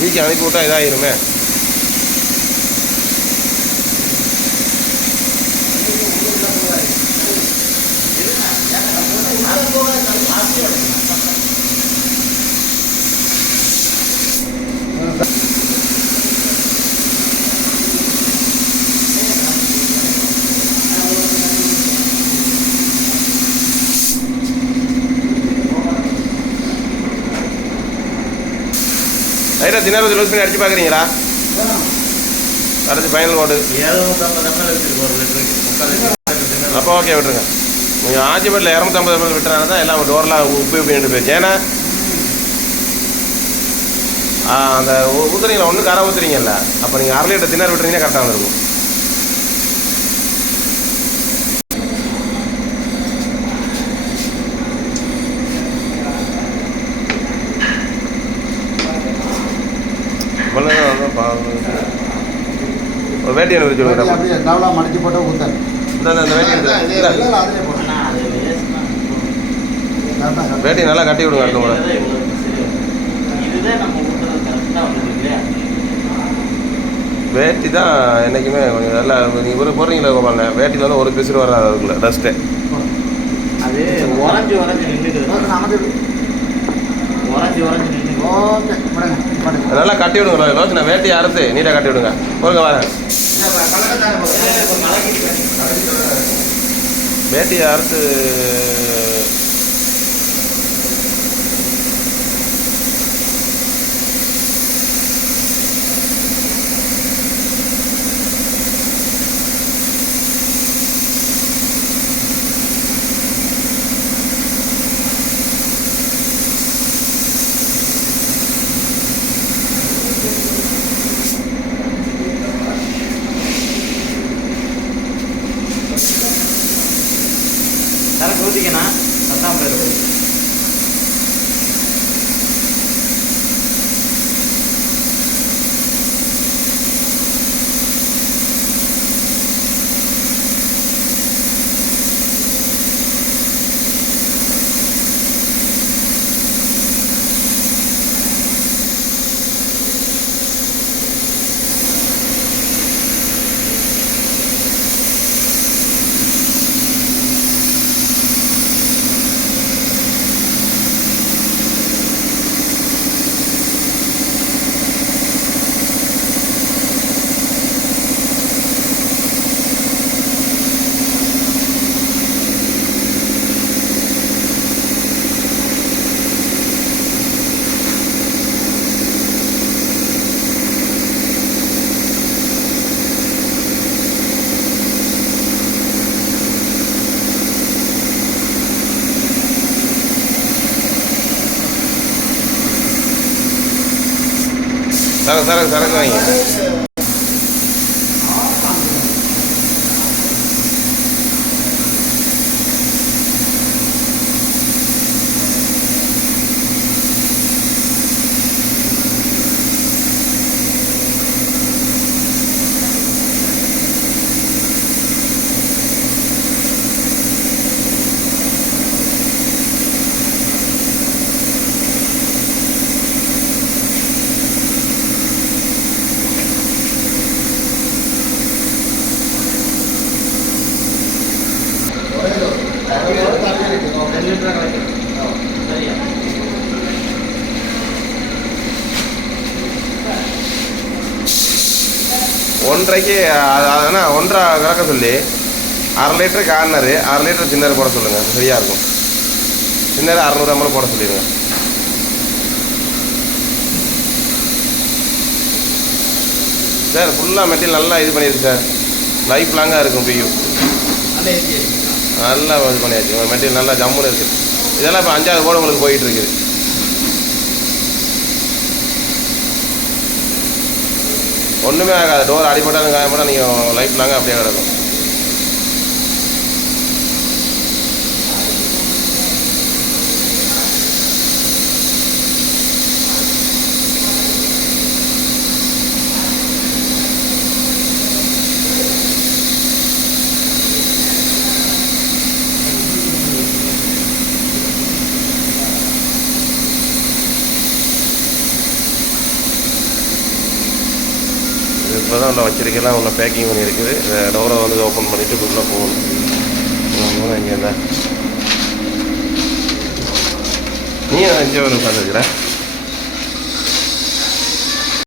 Week அனுப்பி விட்டா இதாகிருமே. லைட்டாக திணறது லூஸ் பண்ணி அடிச்சு பார்க்குறீங்களா? அடிச்சு ஃபைனல் ஓட்டு அப்போ ஓகே விட்டுருங்க. நீங்கள் ஆச்சிப்பேட்டில் 250 ml விட்டுறாங்க தான் எல்லாம் டோர்லாம் உப்பு உப்பிட்டு போயிடுச்சு. ஏன்னா அந்த ஊற்றுறீங்களா ஒன்று காரம் ஊற்றுறீங்கல்ல, அப்போ நீங்கள் 1/2 லிட்டர் திணறு விட்டுறீங்கன்னா கரெக்டாக வந்துருக்கும். ஒரு வேட்டி எனக்கு வச்சுருங்க. மடிச்சு போட்டு ஊற்ற வேட்டி நல்லா கட்டி விடுங்க. அடுத்த முறை வேட்டி தான் என்றைக்குமே கொஞ்சம் நல்லா நீங்கள் ஒரு போடுறீங்களா கோபால், வேட்டியில் வந்து ஒரு பிசுறு வராது அதுக்குள்ள டஸ்ட்டு. அது உறைஞ்சி நின்றுக்குது. நல்லா கட்டி விடுங்க யோசனை. வேட்டி அறுத்து நீட்டாக கட்டி விடுங்க. போங்க வரேன். வேட்டியை அறுத்து சரக்கு ஊற்றிக்கண்ணா. 10ஆம் பேர் சரக்கு வாங்கி 1.5க்கு அதுனா 1.5 கறக்க சொல்லி 1/2 லிட்டரு கார்னரு 1/2 லிட்டர் சின்னரு போட சொல்லுங்கள். சரியாக இருக்கும். சின்னரு 600 ml போட சொல்லிடுங்க. சார் ஃபுல்லாக மெட்டீரியல் நல்லா இது பண்ணியிருக்கு சார். லைஃப் லாங்காக இருக்கும். பியூ நல்லா இது பண்ணியாச்சு. மெட்டீரியல் நல்லா ஜம்முன்னு இருக்குது. இதெல்லாம் இப்போ 5வது போர்டு உங்களுக்கு போயிட்டுருக்குது. ஒன்றுமே ஆகாது. டோர் அடிப்பட்டாலும் காயப்பட்டால் நீங்கள் லைஃப் லாங்காக அப்படியே கிடக்கும். இப்போ தான் உள்ள வச்சிருக்கலாம், உள்ள பேக்கிங் பண்ணியிருக்குது. இந்த டோரை வந்து ஓப்பன் பண்ணிவிட்டு உள்ளே போகணும். இங்கே இருந்தால் நீ இங்கே உட்காந்துருக்குற